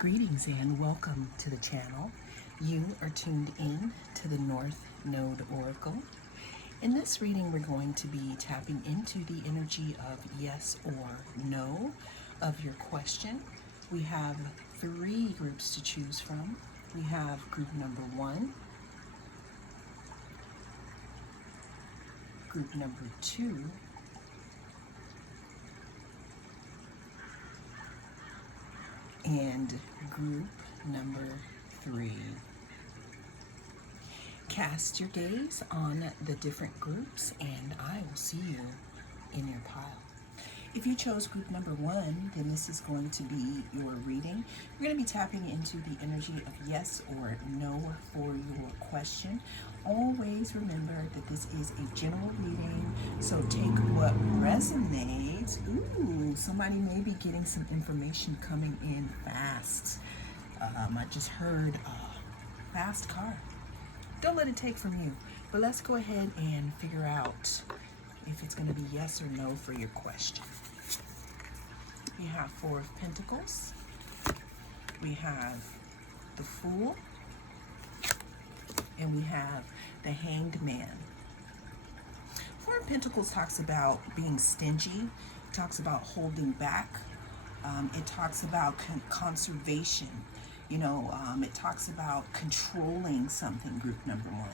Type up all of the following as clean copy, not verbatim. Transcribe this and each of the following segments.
Greetings and welcome to the channel. You are tuned in to the North Node Oracle. In this reading, we're going to be tapping into the energy of yes or no of your question. We have 3 groups to choose from. We have group number 1, group number 2, and group number 3. Cast your gaze on the different groups and I will see you in your pile. If you chose group number 1, then this is going to be your reading. We're going to be tapping into the energy of yes or no for your question. Always remember that this is a general reading, so take what resonates. Ooh, somebody may be getting some information coming in fast. I just heard a fast car. Don't let it take from you. But let's go ahead and figure out if it's going to be yes or no for your question. We have 4 of Pentacles. We have the Fool. And we have the Hanged Man. 4 of Pentacles talks about being stingy. It talks about holding back. It talks about conservation. It talks about controlling something, group number 1.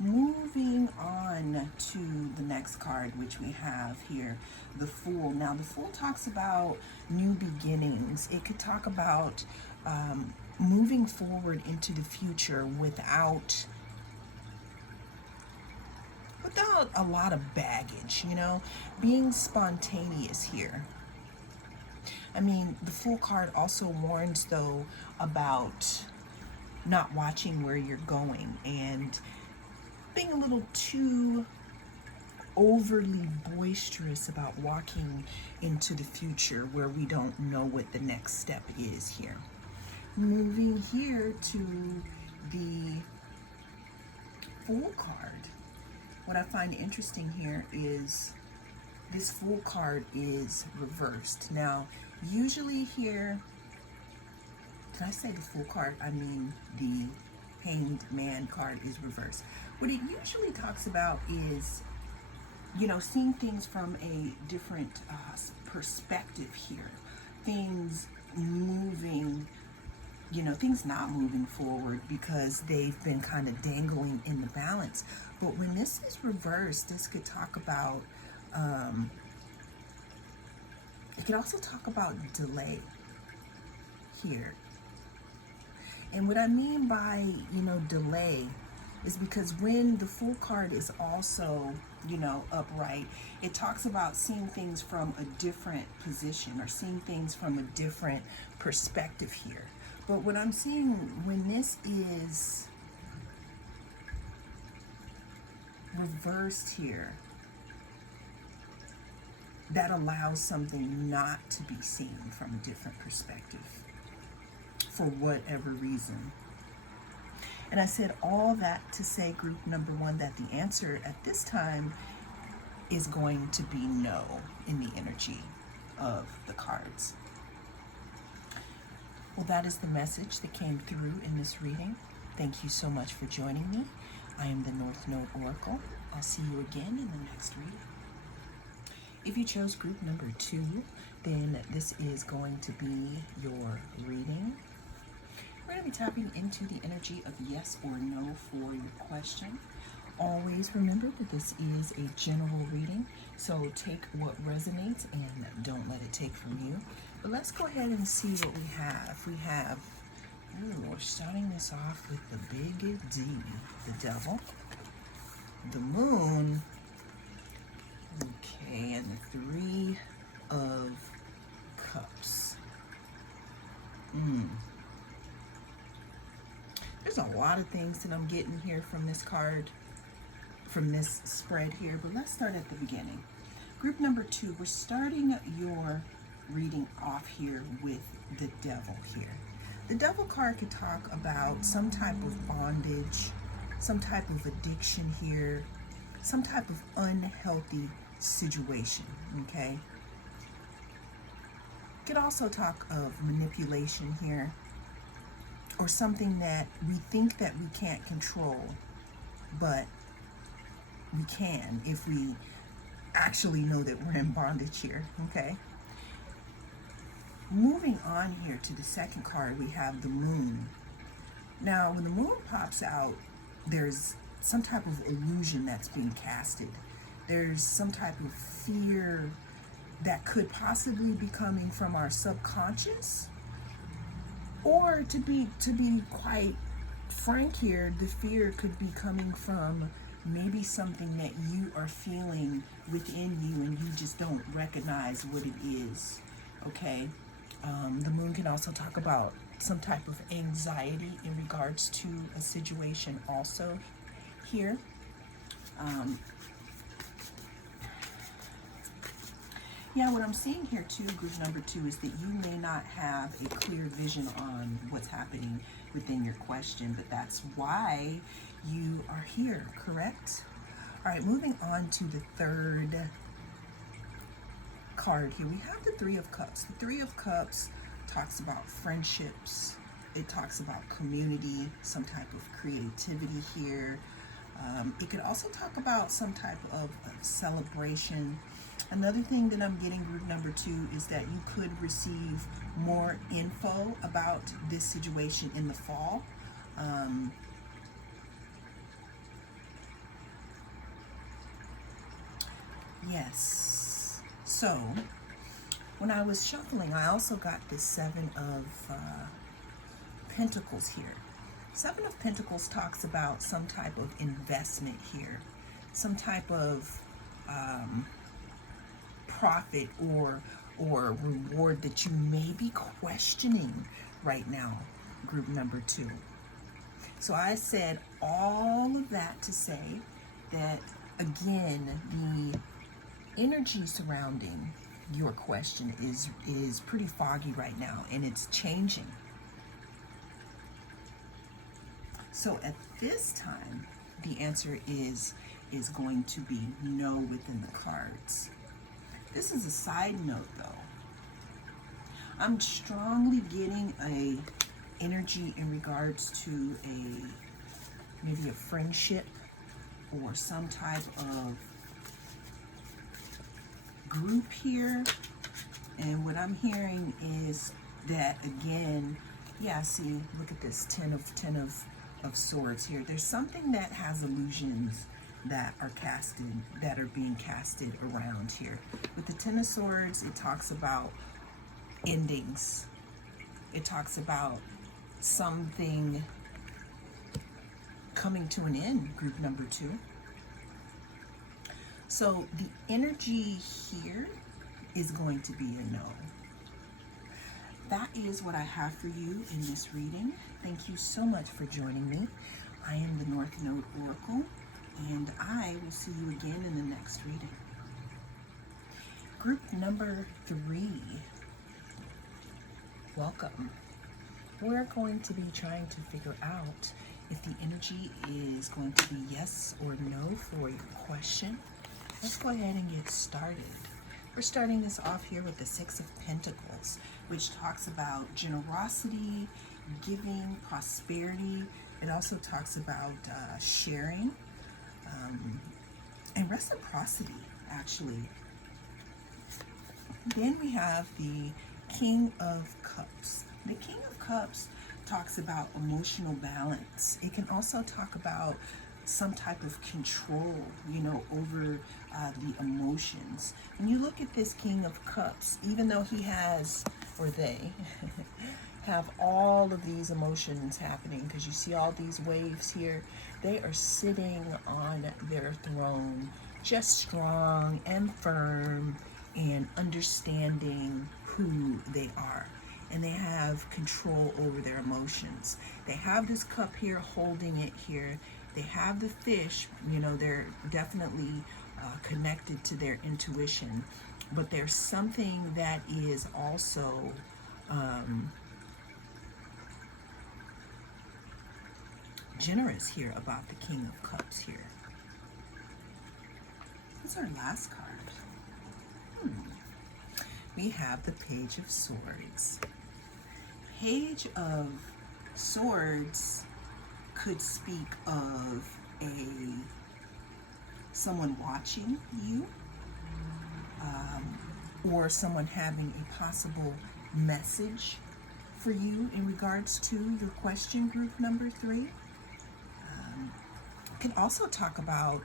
Moving on to the next card, which we have here, the Fool. Now, the Fool talks about new beginnings. It could talk about moving forward into the future without a lot of baggage, being spontaneous here. I mean, the Fool card also warns, though, about not watching where you're going and being a little too overly boisterous about walking into the future where we don't know what the next step is here. Moving here to the Fool card. What I find interesting here is this Fool card is reversed. Now, usually here, did I say the Fool card? I mean the Hanged Man card is reversed. What it usually talks about is, seeing things from a different perspective here. Things moving, things not moving forward because they've been kind of dangling in the balance. But when this is reversed, this could talk about, it could also talk about delay here. And what I mean by, delay is because when the Fool card is also, upright, it talks about seeing things from a different position or seeing things from a different perspective here. But what I'm seeing when this is reversed here, that allows something not to be seen from a different perspective for whatever reason. And I said all that to say, group number 1, that the answer at this time is going to be no in the energy of the cards. Well, that is the message that came through in this reading. Thank you so much for joining me. I am the North Node Oracle. I'll see you again in the next reading. If you chose group number 2, then this is going to be your reading. We're going to be tapping into the energy of yes or no for your question. Always remember that this is a general reading, so take what resonates and don't let it take from you. But let's go ahead and see what we have. We're starting this off with the big D, the Devil, the Moon, okay, and the 3 of Cups. There's a lot of things that I'm getting here from this card, from this spread here, but let's start at the beginning. Group number 2, we're starting your reading off here with the Devil here. The Devil card could talk about some type of bondage, some type of addiction here, some type of unhealthy situation, okay? Could also talk of manipulation here, or something that we think that we can't control, but we can if we actually know that we're in bondage here, okay? Moving on here to the second card, we have the moon. Now, when the moon pops out, there's some type of illusion that's being casted. There's some type of fear that could possibly be coming from our subconscious, or to be quite frank here, the fear could be coming from maybe something that you are feeling within you and you just don't recognize what it is, okay? The moon can also talk about some type of anxiety in regards to a situation also here. Yeah, what I'm seeing here too, group number 2, is that you may not have a clear vision on what's happening within your question, but that's why you are here, correct? All right, moving on to the third card here, we have the Three of Cups. The Three of Cups talks about friendships. It talks about community, some type of creativity here. It could also talk about some type of celebration. Another thing that I'm getting, group number 2, is that you could receive more info about this situation in the fall. Yes. So, when I was shuffling, I also got this Seven of Pentacles here. Seven of Pentacles talks about some type of investment here, some type of profit or reward that you may be questioning right now, group number 2. So I said all of that to say that, again, the energy surrounding your question is pretty foggy right now, and it's changing. So at this time, the answer is going to be no within the cards. This is a side note though. I'm strongly getting a energy in regards to maybe a friendship or some type of group here. And what I'm hearing is that, again, yeah, see, look at this ten of swords here. There's something that has illusions that are being casted around here. With the Ten of Swords, it talks about endings. It talks about something coming to an end, group number 2. So the energy here is going to be a no. That is what I have for you in this reading. Thank you so much for joining me. I am the North Node Oracle, and I will see you again in the next reading. Group number 3, welcome. We're going to be trying to figure out if the energy is going to be yes or no for your question. Let's go ahead and get started. We're starting this off here with the Six of Pentacles, which talks about generosity, giving, prosperity. It also talks about sharing and reciprocity, actually. Then we have the King of Cups. The King of Cups talks about emotional balance. It can also talk about some type of control, over the emotions. When you look at this King of Cups, even though he has, or they, have all of these emotions happening, because you see all these waves here, they are sitting on their throne, just strong and firm and understanding who they are. And they have control over their emotions. They have this cup here, holding it here. They have the fish, they're definitely connected to their intuition. But there's something that is also generous here about the King of Cups here. What's our last card? we have the Page of Swords. Page of Swords could speak of someone watching you, or someone having a possible message for you in regards to your question, group number 3. It can also talk about,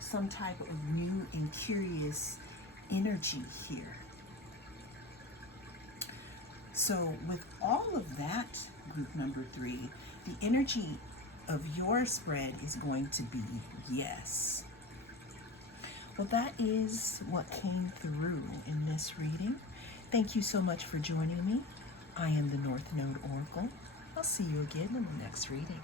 some type of new and curious energy here. So with all of that, group number 3, the energy of your spread is going to be yes. Well, that is what came through in this reading. Thank you so much for joining me. I am the North Node Oracle. I'll see you again in the next reading.